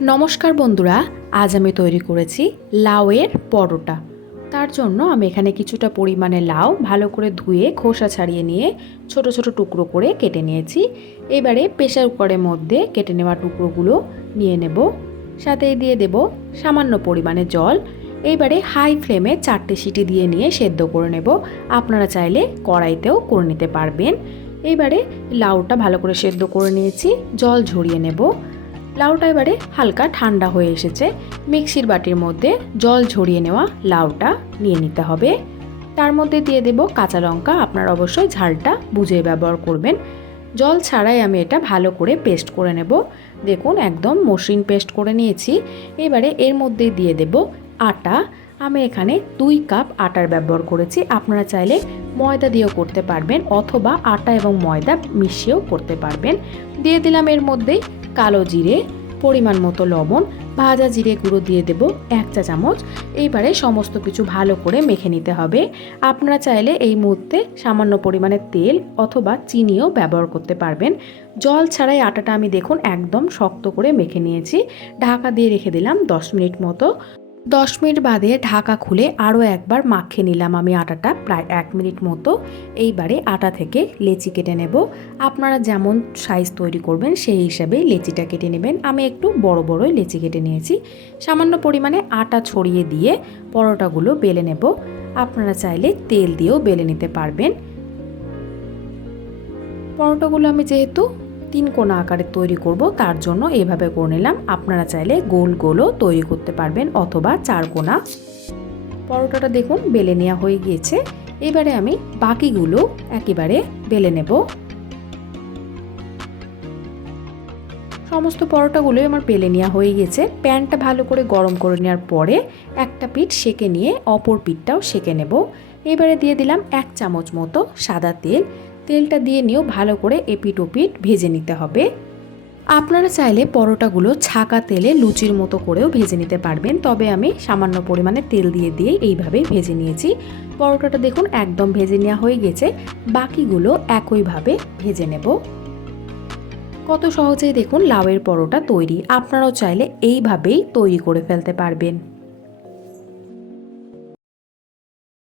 নমস্কার বন্ধুরা, আজ আমি তৈরি করেছি লাউয়ের পরোটা। তার জন্য আমি এখানে কিছুটা পরিমাণে লাউ ভালো করে ধুয়ে খোসা ছাড়িয়ে নিয়ে ছোট ছোট টুকরো করে কেটে নিয়েছি। এবারে প্রেসার কুকারের মধ্যে কেটে নেওয়া টুকরোগুলো নিয়ে নেব, সাথে দিয়ে দেব সামান্য পরিমাণে জল। এইবারে হাই ফ্লেমে 4টে সিটি দিয়ে নিয়ে সেদ্ধ করে নেব। আপনারা চাইলে কড়াইতেও করে নিতে পারবেন। এইবারে লাউটা ভালো করে সেদ্ধ করে নিয়েছি, জল ঝরিয়ে নেব। লাউটা এবারে হালকা ঠান্ডা হয়ে এসেছে। মিক্সির বাটির মধ্যে জল ঝরিয়ে নেওয়া লাউটা নিয়ে নিতে হবে। তার মধ্যে দিয়ে দেব কাঁচা লঙ্কা। আপনারা অবশ্যই ঝালটা বুঝে ব্যবহার করবেন। জল ছাড়াই আমি এটা ভালো করে পেস্ট করে নেব। দেখুন একদম মসৃণ পেস্ট করে নিয়েছি। এবারে এর মধ্যে দিয়ে দেব আটা। আমি এখানে 2 কাপ আটার ব্যবহার করেছি। আপনারা চাইলে ময়দা দিয়েও করতে পারবেন অথবা আটা এবং ময়দা মিশিয়েও করতে পারবেন। দিয়ে দিলাম এর মধ্যে কালো জিরে, পরিমাণ মতো লবণ, ভাজা জিরে গুঁড়ো দিয়ে দেব 1 চা চামচ। এইবারে সমস্ত কিছু ভালো করে মেখে নিতে হবে। আপনারা চাইলে এই মুহূর্তে সামান্য পরিমাণে তেল অথবা চিনিও ব্যবহার করতে পারবেন। জল ছাড়াই আটাটা আমি দেখুন একদম শক্ত করে মেখে নিয়েছি। ঢাকা দিয়ে রেখে দিলাম 10 মিনিট মতো। 10 মিনিট বাদে ঢাকা খুলে আরও একবার মাখিয়ে নিলাম আমি আটাটা প্রায় 1 মিনিট মতো। এইবারে আটা থেকে লেচি কেটে নেব। আপনারা যেমন সাইজ তৈরি করবেন সেই হিসাবে লেচিটা কেটে নেবেন। আমি একটু বড় বড়ই লেচি কেটে নিয়েছি। সামান্য পরিমাণে আটা ছড়িয়ে দিয়ে পরোটাগুলো বেলে নেব। আপনারা চাইলে তেল দিয়েও বেলে নিতে পারবেন। পরোটাগুলো আমি যেহেতু 3 কোণা আকারে তৈরি করব তার জন্য এভাবে করে নিলাম। আপনারা চাইলে গোল গোলও তৈরি করতে পারবেন অথবা 4 কোণা। পরোটাটা দেখুন বেলে নেওয়া হয়ে গিয়েছে। এবারে আমি বাকিগুলো একেবারে বেলে নেব। সমস্ত পরোটাগুলোই আমার বেলে নেওয়া হয়ে গেছে। প্যানটা ভালো করে গরম করে নেওয়ার পরে একটা পিঠ সেঁকে নিয়ে অপর পিঠটাও সেঁকে নেব। এবারে দিয়ে দিলাম 1 চামচ মতো সাদা তেল। তেলটা দিয়ে নিয়েও ভালো করে এপিট ওপিট ভেজে নিতে হবে। আপনারা চাইলে পরোটাগুলো ছাকা তেলে লুচির মতো করেও ভেজে নিতে পারবেন, তবে আমি সামান্য পরিমাণে তেল দিয়ে এইভাবেই ভেজে নিয়েছি। পরোটাটা দেখুন একদম ভেজে নেওয়া হয়ে গেছে। বাকিগুলো একইভাবে ভেজে নেব। কত সহজেই দেখুন লাউয়ের পরোটা তৈরি। আপনারাও চাইলে এইভাবেই তৈরি করে ফেলতে পারবেন।